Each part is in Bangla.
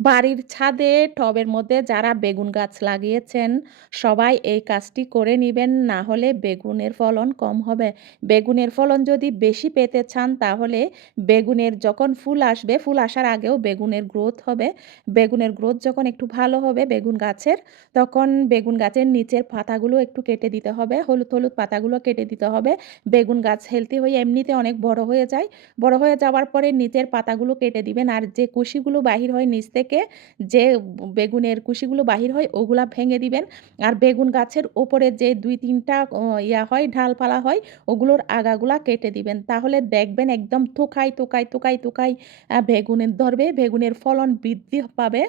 বাড়ির ছাদে, টবের মধ্যে যারা বেগুন গাছ লাগিয়েছেন, সবাই এই কাজটি করে নিবেন। না হলে বেগুনের ফলন কম হবে। বেগুনের ফলন যদি বেশি পেতে চান, তাহলে বেগুনের যখন ফুল আসবে, ফুল আসার আগেও বেগুনের গ্রোথ হবে। বেগুনের গ্রোথ যখন একটু ভালো হবে বেগুন গাছের, তখন বেগুন গাছের নিচের পাতাগুলো একটু কেটে দিতে হবে। হলুদ হলুদ পাতাগুলো কেটে দিতে হবে। বেগুন গাছ হেলদি হয়ে এমনিতে অনেক বড় হয়ে যায়। বড় হয়ে যাওয়ার পরে নিচের পাতাগুলো কেটে দিবেন। আর যে কুশিগুলো বাহির হয়, নিচ থেকে থেকে যে বেগুনের কুশিগুলো বাহির হয়, ওগুলা ভেঙে দিবেন। আর বেগুন গাছের ওপরে যে দুই তিনটা ইয়া হয়, ঢালপালা হয়, ওগুলোর আগাগুলা কেটে দিবেন। তাহলে দেখবেন একদম থোকায় তোকাই তোকাই তোকাই বেগুনের ধরবে, বেগুনের ফলন বৃদ্ধি পাবে।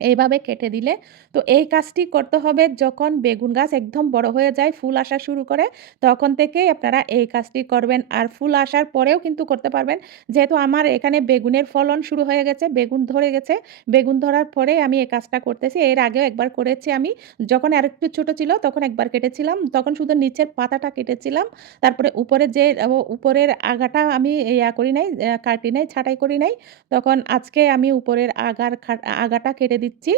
এইভাবে কেটে দিলে। তো এই কাজটি করতে হবে যখন বেগুন গাছ একদম বড় হয়ে যায়, ফুল আসা শুরু করে, তখন থেকেই আপনারা এই কাজটি করবেন। আর ফুল আসার পরেও কিন্তু করতে পারবেন। যেহেতু আমার এখানে বেগুনের ফলন শুরু হয়ে গেছে, বেগুন ধরে গেছে, বেগুন ধরার পরে আমি এই কাজটা করতেছি। এর আগেও একবার করেছি আমি। যখন আরেকটু ছোট ছিল, তখন একবার কেটেছিলাম। তখন শুধু নিচের পাতাটা কেটেছিলাম। তারপরে উপরে যে উপরের আগাটা আমি ইয়া করি নাই কাটি নাই, ছাটাই করি নাই। তখন আজকে আমি উপরের আগার আগাটা কেটে দিচ্ছি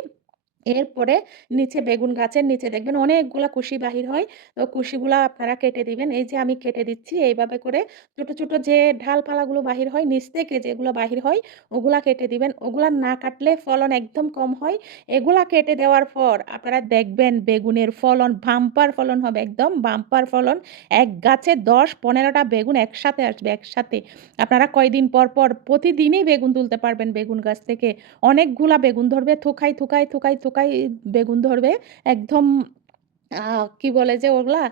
এরপরে নিচে বেগুন গাছের নিচে দেখবেন অনেকগুলা কুশি বাহির হয়। তো কুশিগুলা আপনারা কেটে দিবেন। এই যে আমি কেটে দিচ্ছি, এইভাবে করে ছোট ছোট যে ঢালপালাগুলো বাহির হয়, নিচ থেকে যেগুলো বাহির হয়, ওগুলা কেটে দিবেন। ওগুলা না কাটলে ফলন একদম কম হয়। এগুলা কেটে দেওয়ার পর আপনারা দেখবেন বেগুনের ফলন, বাম্পার ফলন হবে একদম, বাম্পার ফলন। এক গাছে দশ, পনেরোটা বেগুন একসাথে আসবে, একসাথে। আপনারা কয়দিন পর পর প্রতিদিনই বেগুন তুলতে পারবেন বেগুন গাছ থেকে। অনেকগুলা বেগুন ধরবে থুকাই থুকাই থুকাই থুকাই পোকাই বেগুন ধরবে, একদম কি বলে যে ওগুলা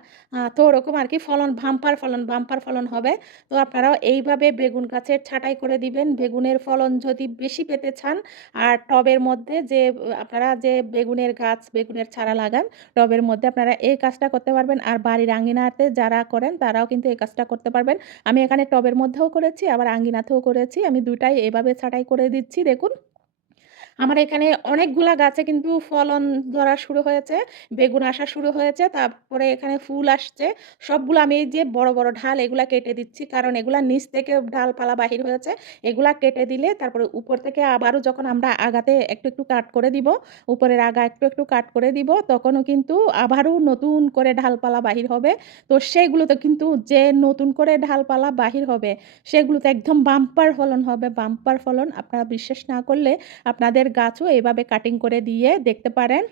তো ওরকম আর কি ফলন, ভাম্পার ফলন ভাম্পার ফলন হবে। তো আপনারাও এইভাবে বেগুন গাছের ছাঁটাই করে দিবেন। বেগুনের ফলন যদি বেশি পেতে চান, আর টবের মধ্যে যে, আপনারা যে বেগুনের গাছ, বেগুনের চারা লাগান, টবের মধ্যে আপনারা এই কাজটা করতে পারবেন। আর বাড়ির আঙ্গিনাতে যারা করেন, তারাও কিন্তু এই কাজটা করতে পারবেন। আমি এখানে টবের মধ্যেও করেছি, আবার আঙ্গিনাতেও করেছি। আমি দুটাই এভাবে ছাঁটাই করে দিচ্ছি, দেখুন। আমার এখানে অনেকগুলা গাছে কিন্তু ফলন ধরা শুরু হয়েছে, বেগুন আসা শুরু হয়েছে, তারপরে এখানে ফুল আসছে। সবগুলো আমি এই যে বড় বড় ঢাল এগুলা কেটে দিচ্ছি, কারণ এগুলা নিচ থেকে ঢালপালা বাহির হয়েছে। এগুলা কেটে দিলে তারপরে উপর থেকে আবারও যখন আমরা আগাতে একটু একটু কাট করে দিব, উপরের আগা একটু একটু কাট করে দিব, তখনও কিন্তু আবারও নতুন করে ঢালপালা বাহির হবে। তো সেগুলোতে কিন্তু যে নতুন করে ঢালপালা বাহির হবে, সেগুলোতে একদম বাম্পার ফলন হবে। বাম্পার ফলন আপনারা বিশ্বাস না করলে আপনাদের গাছও এভাবে কাটিং করে দিয়ে দেখতে পারেন।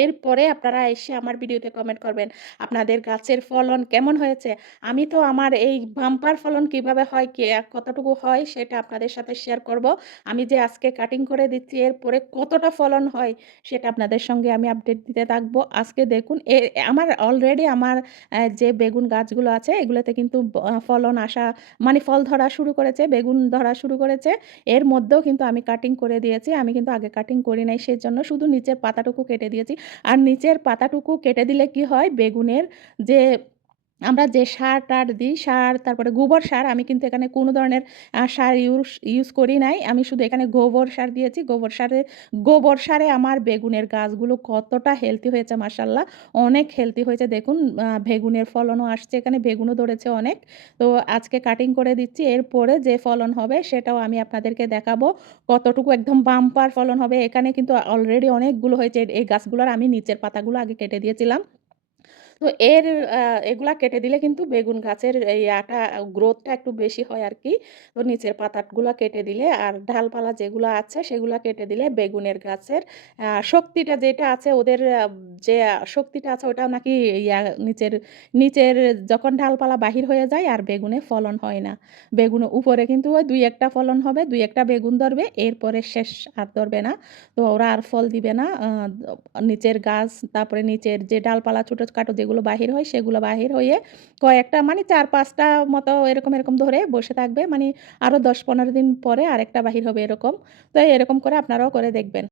এরপরে আপনারা এসে আমার ভিডিওতে কমেন্ট করবেন, আপনাদের গাছের ফলন কেমন হয়েছে? আমি তো আমার এই বাম্পার ফলন কীভাবে হয়, কে, কতটুকু হয় সেটা আপনাদের সাথে শেয়ার করব। আমি যে আজকে কাটিং করে দিচ্ছি, এরপরে কতটা ফলন হয় সেটা আপনাদের সঙ্গে আমি আপডেট দিতে থাকব। আজকে দেখুন, এ, আমার অলরেডি আমার যে বেগুন গাছগুলো আছে, এগুলোতে কিন্তু ফলন আসা মানে ফল ধরা শুরু করেছে, বেগুন ধরা শুরু করেছে। এর মধ্যেও কিন্তু আমি কাটিং করে দিয়েছি, আমি কিন্তু আগে কাটিং করি নাই সেই জন্য শুধু নিচের পাতাটুকু কেটে দিয়েছি। আর নিচের পাতাটুকু কেটে দিলে কি হয়? বেগুনের যে আমরা যে সার টার দিই, সার, তারপরে গোবর সার, আমি কিন্তু এখানে কোনো ধরনের সার ইউজ ইউজ করি নাই। আমি শুধু এখানে গোবর সার দিয়েছি। গোবর সারে গোবর সারে আমার বেগুনের গাছগুলো কতটা হেলদি হয়েছে মাসাল্লাহ অনেক হেলদি হয়েছে। দেখুন বেগুনের ফলনও আসছে এখানে, বেগুনও ধরেছে অনেক। তো আজকে কাটিং করে দিচ্ছি। এরপরে যে ফলন হবে, সেটাও আমি আপনাদেরকে দেখাবো। কতটুকু একদম বাম্পার ফলন হবে। এখানে কিন্তু অলরেডি অনেকগুলো হয়েছে। এই গাছগুলোর আমি নিচের পাতাগুলো আগে কেটে দিয়েছিলাম। তো এর এগুলা কেটে দিলে কিন্তু বেগুন গাছের ইয়াটা গ্রোথটা একটু বেশি হয় আর কি। তো নিচের পাতাগুলো কেটে দিলে আর ডালপালা যেগুলো আছে সেগুলো কেটে দিলে বেগুনের গাছের শক্তিটা যেটা আছে ওদের যে শক্তিটা আছে ওটাও নাকি ইয়া নিচের নিচের যখন ডালপালা বাহির হয়ে যায় আর বেগুনে ফলন হয় না। বেগুন উপরে কিন্তু ওই দুই একটা ফলন হবে, দুই একটা বেগুন ধরবে, এরপরে শেষ আর ধরবে না। তো ওরা আর ফল দিবে না নিচের গাছ, তারপরে নিচের যে ডালপালা ছোটো খাটো যেগুলো বাহির হয় সেগুলো বাহির হয়ে কয়েকটা মানে চার পাঁচটা মতো এরকম এরকম ধরে বসে থাকবে। মানে আরও দশ পনেরো দিন পরে আরেকটা বাহির হবে এরকম। তো এরকম করে আপনারাও করে দেখবেন।